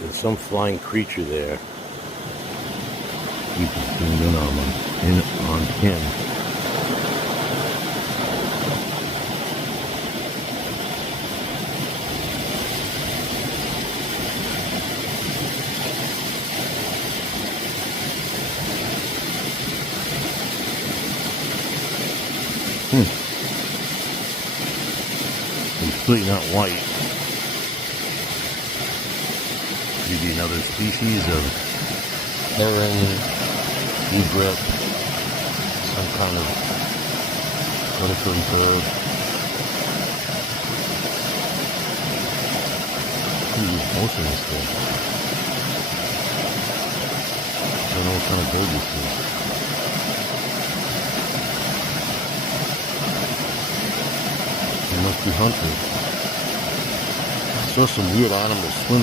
There's some flying creature there. You can zoom in on him. Completely not white. Maybe another species of Heron, Egret, some kind of predatory bird. Most of this thing. I don't know what kind of bird this is. They must be hunters. I saw some weird animals swimming